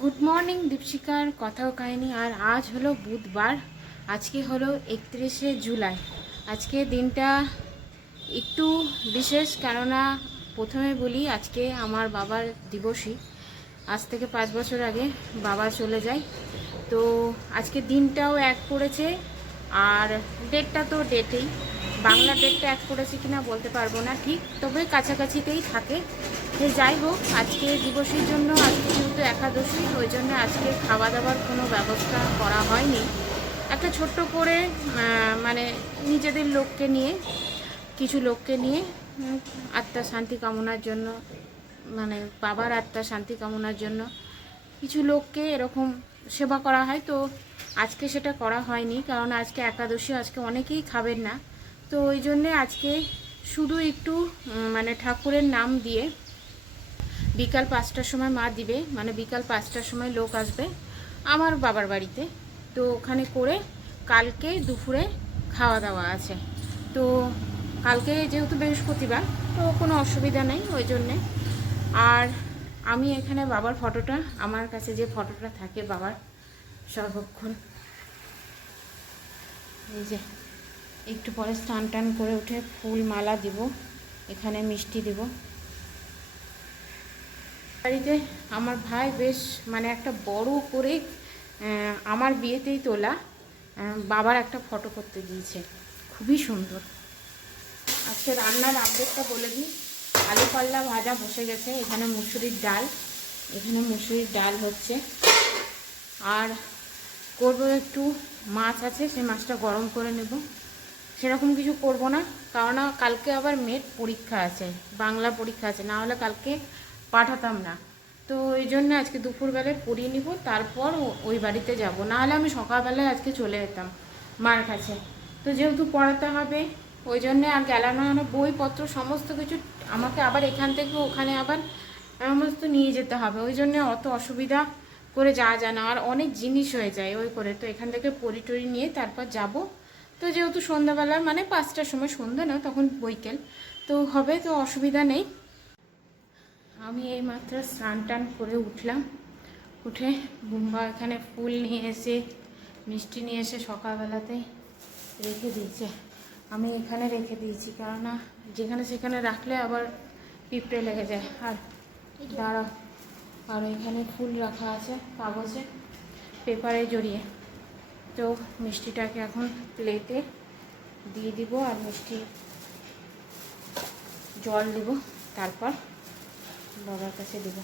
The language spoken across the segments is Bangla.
গুড মর্নিং দীপশিকার কথাও কাহিনী আর আজ হলো বুধবার। আজকে হলো একত্রিশে জুলাই। আজকে দিনটা একটু বিশেষ, কেননা প্রথমে বলি, আজকে আমার বাবার দিবসই। আজ থেকে পাঁচ বছর আগে বাবা চলে যায়। তো আজকে দিনটাও এক পড়েছে, আর ডেটটা তো ডেটেই বাংলা ডেটটা এক পড়েছে কিনা বলতে পারব না ঠিক, তবে কাছাকাছিতেই থাকে। যে যাই হোক, আজকে দিবসের জন্য আজকে একাদশী ওই জন্য আজকে খাওয়া দাওয়ার কোনো ব্যবস্থা করা হয়নি। একটা ছোট্ট করে মানে নিজেদের লোককে নিয়ে কিছু লোককে নিয়ে উম, আত্মার শান্তি কামনার জন্য মানে বাবার আত্মার শান্তি কামনার জন্য কিছু লোককে এরকম সেবা করা হয়। তো আজকে সেটা করা হয়নি কারণ আজকে একাদশী আজকে অনেকেই খাবেন না। তো ওই জন্যে আজকে শুধু একটু মানে ঠাকুরের নাম দিয়ে বিকাল পাঁচটার সময় মা দিবে মানে বিকাল পাঁচটার সময় লোক আসবে আমার বাবার বাড়িতে। তো ওখানে করে কালকে দুপুরে খাওয়া দাওয়া আছে। তো কালকে যেহেতু বৃহস্পতিবার, তো কোনো অসুবিধা নেই ওই জন্যে। আর আমি এখানে বাবার ফটোটা, আমার কাছে যে ফটোটা থাকে বাবার, সর্বক্ষণ। এই যে, একটু পরে স্নান টান করে উঠে ফুল মালা দিব, এখানে মিষ্টি দিব। বাড়িতে আমার ভাই বেশ মানে একটা বড় করে আমার বিয়েতেই তোলা বাবার একটা ফটো করতে দিয়েছে। খুবই সুন্দর। আজকে রান্নার আপডেটটা বলে দিই। আলু পাল্লা ভাজা বসে গেছে, এখানে মুসুরির ডাল। এখানে মুসুরির ডাল হচ্ছে। আর করব একটু মাছ আছে সেই মাছটা গরম করে নেব। সেরকম কিছু করব না কারণ কালকে আবার মেট পরীক্ষা আছে, বাংলা পরীক্ষা আছে। না হলে কালকে পাঠাতাম না। তো ওই জন্য আজকে দুপুরবেলায় পড়িয়ে নিব, তারপর ওই বাড়িতে যাব। না হলে আমি সকালবেলায় আজকে চলে যেতাম মার কাছে। তো যেহেতু পড়াতে হবে, ওই জন্যে আর গেলাম না। বইপত্র, সমস্ত কিছু আমাকে আবার এখান থেকে ওখানে আবার সমস্ত নিয়ে যেতে হবে। ওই জন্য অত অসুবিধা করে যাওয়া যায় না। আর অনেক জিনিস হয়ে যায় ওই করে। তো এখান থেকে পরি টরি নিয়ে তারপর যাব। তো যেহেতু সন্ধ্যাবেলা মানে পাঁচটার সময় সন্ধ্যা না, তখন বৈকেল। তো হবে তো অসুবিধা নেই। আমি এই মাত্র স্নান টান করে উঠলাম। উঠে বুম্বা এখানে ফুল নিয়ে এসে, মিষ্টি নিয়ে এসে সকালবেলাতেই রেখে দিয়েছে। আমি এখানে রেখে দিয়েছি, কেননা যেখানে সেখানে রাখলে আবার পিঁপড়ে লেগে যায়। আর দাঁড়া, আর এখানে ফুল রাখা আছে কাগজে, পেপারে জড়িয়ে। তো মিষ্টিটাকে এখন প্লেটে দিয়ে দিব আর মিষ্টি জল দিব, তারপর বাবার কাছে দেবো।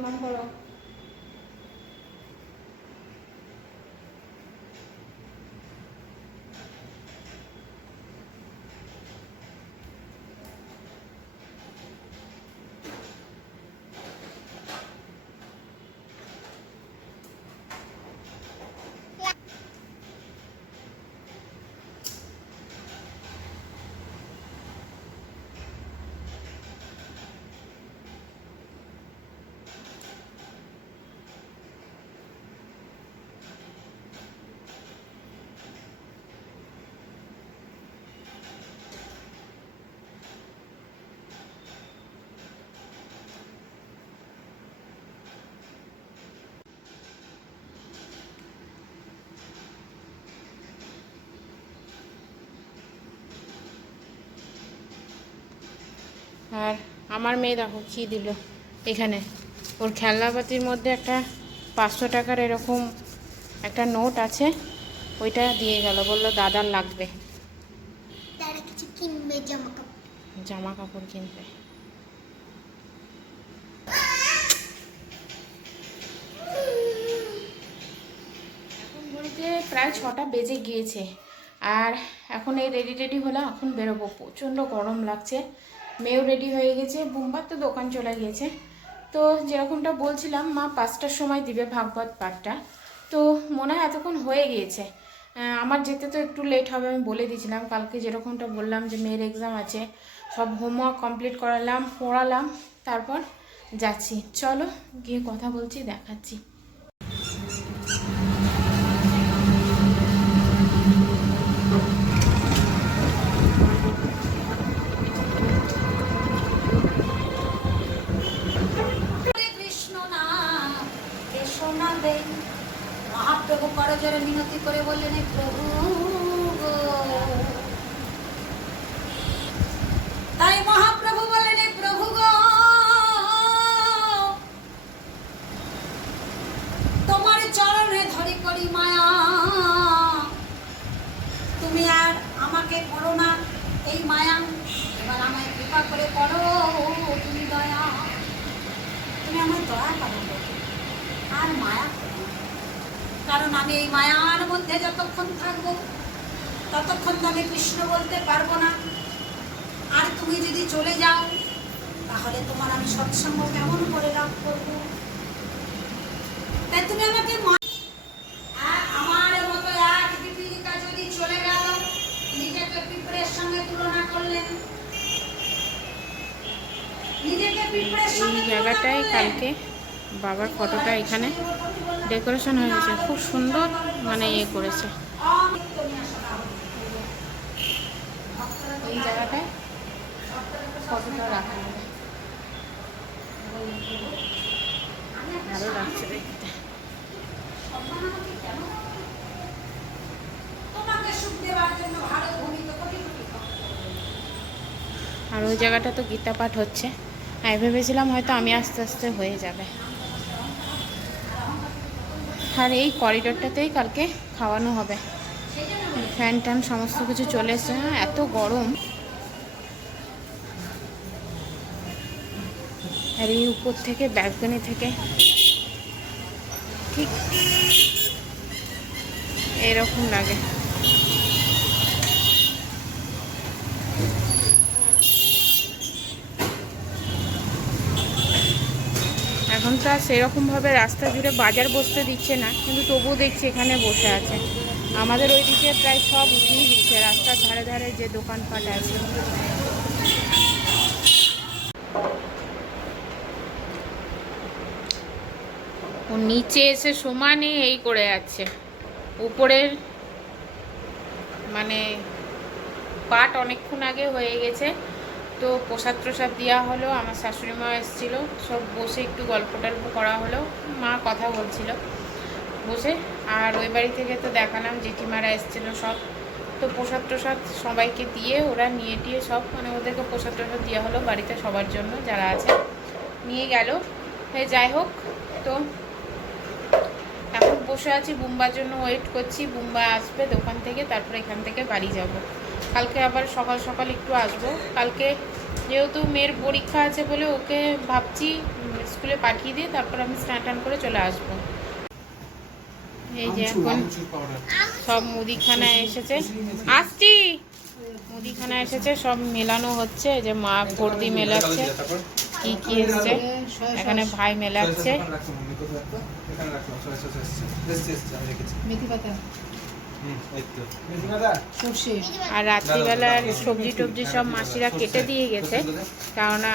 প্রণাম করো আর আমার মেয়ে দেখো কী দিল। এখানে ওর খেলনাপাতির মধ্যে একটা পাঁচশো টাকার এরকম একটা নোট আছে ওইটা দিয়ে গেল। বলল দাদার লাগবে। কিনবে জামা কাপড় জামা কাপড় কিনতে এখন ঘড়িতে প্রায় ছটা বেজে গিয়েছে। আর এখন এই রেডি টেডি হলাম এখন বেরোবো। প্রচণ্ড গরম লাগছে। মেয়েও রেডি হয়ে গেছে, বুম্বার তো দোকান চলে গিয়েছে। তো যেরকমটা বলছিলাম, মা পাঁচটার সময় দিবে ভাগবত পাঠটা। তো মনে হয় এতক্ষণ হয়ে গিয়েছে। আমার যেতে তো একটু লেট হবে, আমি বলে দিয়েছিলাম, কালকে যেরকমটা বললাম যে মেয়ের এক্সাম আছে, সব হোমওয়ার্ক কমপ্লিট করালাম, পড়ালাম, তারপর যাচ্ছি। চলো গিয়ে কথা বলছি, দেখাচ্ছি হরে কৃষ্ণ নাম কৃষ্ণ দেই মহাপ্রভু করজরে মিনতি করে বললেন প্রভু তাই মহাপ্রভু বললেন প্রভু গো, তোমার চরণে ধরি করি মায়া। তুমি আর আমাকে করো না এই মায়া। এবার আমায় কৃপা করে করো, তুমি দয়া। তুমি আমার দয়া করো আর মায়া। কারণ আমি এই মায়ার মধ্যে যতক্ষণ থাকব ততক্ষণ তো আমি কৃষ্ণ বলতে পারব না। আর তুমি যদি চলে যাও তাহলে তোমার আমি সৎসঙ্গ কেমন করে লাভ করব? তাই তুমি আমাকে আমার মতো এক পিপিলিকা যদি চলে গেল নিজেকে পিঁপড়ের সঙ্গে তুলনা করলেন। নিজেকে পিঁপড়ের এই জায়গাটায় কালকে বাবার ফটোটা এখানে ডেকোরেশন হয়ে গেছে। খুব সুন্দর মানে ইয়ে করেছে। এই জায়গাটায় ফটোটা রাখা ভালো লাগছে দেখতে। আর ওই জায়গাটা তো গীতা পাঠ হচ্ছে। আমি ভেবেছিলাম হয়তো আমি আস্তে আস্তে হয়ে যাবে। আর এই করিডোরটাতেই কালকে খাওয়ানো হবে। ফ্যান ট্যান সমস্ত কিছু চলে এসছে। হ্যাঁ এত গরম। আর এই উপর থেকে, ব্যালকনি থেকে, ঠিক এরকম লাগে। এখন তো আর সেরকমভাবে রাস্তা জুড়ে বাজার বসতে দিচ্ছে না, কিন্তু তবুও দেখছি এখানে বসে আছে। আমাদের ওইদিকে প্রায় সব উঠিয়ে দিচ্ছে, রাস্তার ধারে ধারে যে দোকানপাট আছে। ও নিচে এসে সমানে এই করে যাচ্ছে উপরের মানে পাট অনেকক্ষণ আগে হয়ে গেছে। তো প্রসাদ প্রসাদ দেওয়া হলো, আমার শাশুড়ি মা এসেছিল, সব বসে একটু গল্প টল্প করা হলো, মা কথা বলছিল। বসে, আর ওই বাড়ি থেকে তো দেখালাম, জেঠিমারা এসেছিল সব। তো প্রসাদ প্রসাদ সবাইকে দিয়ে ওরা নিয়ে টিয়ে সব মানে ওদেরকে প্রসাদ প্রসাদ দেওয়া হলো বাড়িতে সবার জন্য, যারা আছে। নিয়ে গেল। হয়ে, যাই হোক, তো এখন বসে আছি, বুম্বার জন্য ওয়েট করছি, বুম্বা আসবে দোকান থেকে, তারপরে এখান থেকে বাড়ি যাব। কালকে আবার সকাল সকাল একটু আসব, কালকে যেহেতু মেয়ের পরীক্ষা আছে বলে ওকে ভাবছি স্কুলে পাঠিয়ে দিয়ে তারপর আমি স্নান টান করে চলে আসব। এই যে এখন সব মুদিখানা এসেছে। আসছি! মুদিখানা এসেছে সব মেলানো হচ্ছে। যে মা বর্দি মেলাচ্ছে। কি কি এসছে? এখানে ভাই মেলাচ্ছে। মেথি পাতা। সর্ষে আর রাত্রিবেলার সবজি টবজি সব মাসিরা কেটে দিয়ে গেছে, কেননা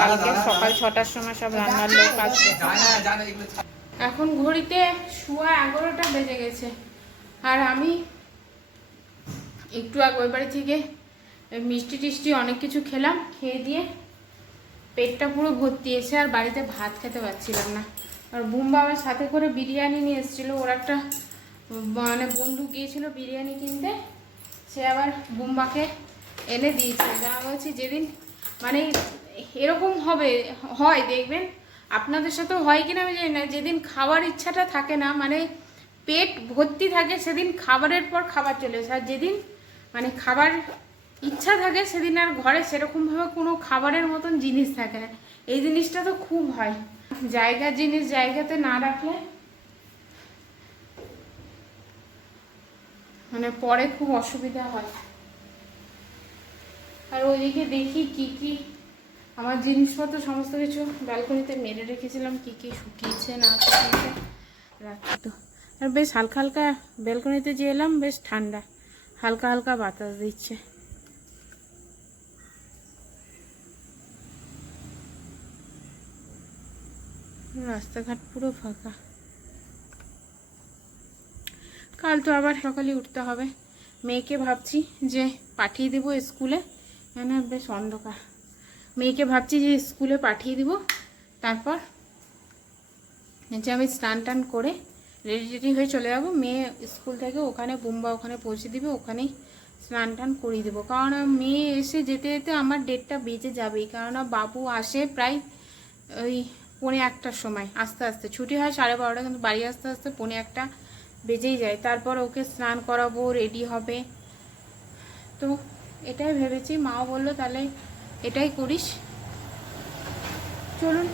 কালকে সকাল ছটার সময় সব রান্নার লোক আসবে এখন ঘড়িতে শুয়া এগারোটা বেজে গেছে। আর আমি একটু আগে ওই বাড়ি থেকে মিষ্টি টিষ্টি অনেক কিছু খেলাম, খেয়ে দিয়ে পেটটা পুরো ভর্তি এসে আর বাড়িতে ভাত খেতে পারছিলাম না। আর বুম বাবার সাথে করে বিরিয়ানি নিয়ে এসেছিল, ওর একটা মানে বন্ধু গিয়েছিল বিরিয়ানি কিনতে, সে আবার বুম্বাকে এনে দিয়েছে। যা বলছি, যেদিন মানে এরকম হবে, হয়, দেখবেন। আপনাদের সাথেও হয় কিনা আমি জানি না। যেদিন খাওয়ার ইচ্ছাটা থাকে না মানে পেট ভর্তি থাকে, সেদিন খাবারের পর খাবার চলে আসে। আর যেদিন মানে খাবার ইচ্ছা থাকে, সেদিন আর ঘরে সেরকমভাবে কোনো খাবারের মতন জিনিস থাকে না। এই জিনিসটা তো খুব হয়। জায়গার জিনিস জায়গাতে না রাখলে মানে পরে খুব অসুবিধা হয়। আর ওইদিকে দেখি কি কি আমার জিনিসপত্র, সমস্ত কিছু ব্যালকনিতে মেরে রেখেছিলাম, কি কি শুকিয়েছে, না শুকিয়েছে রাখি তো। আর বেশ হালকা হালকা ব্যালকনিতে যে এলাম, বেশ ঠান্ডা, হালকা হালকা বাতাস দিচ্ছে। রাস্তাঘাট পুরো ফাঁকা। কাল তো আবার সকালে উঠতে হবে। মেয়েকে ভাবছি যে পাঠিয়ে দেবো স্কুলে। মানে বেশ অন্ধকার। মেয়েকে ভাবছি যে স্কুলে পাঠিয়ে দিব। তারপর যে আমি স্নান টান করে রেডি রেডি হয়ে চলে যাব। মেয়ে স্কুল থেকে ওখানে বুম্বা ওখানে পৌঁছে দিবে, ওখানেই স্নান টান করিয়ে দেবো। কারণ মেয়ে এসে যেতে যেতে আমার ডেটটা বেজে যাবেই। কারণ বাবু আসে প্রায় ওই পৌনে একটার সময়। আস্তে আস্তে। ছুটি হয় সাড়ে বারোটা, কিন্তু বাড়ি আসতে আসতে পৌনে একটা বেজেই যায়। তারপর ওকে স্নান করাবো রেডি হবে। তো এটাই ভেবেছি। মাও বলল, তাহলে এটাই করিস। চলুন।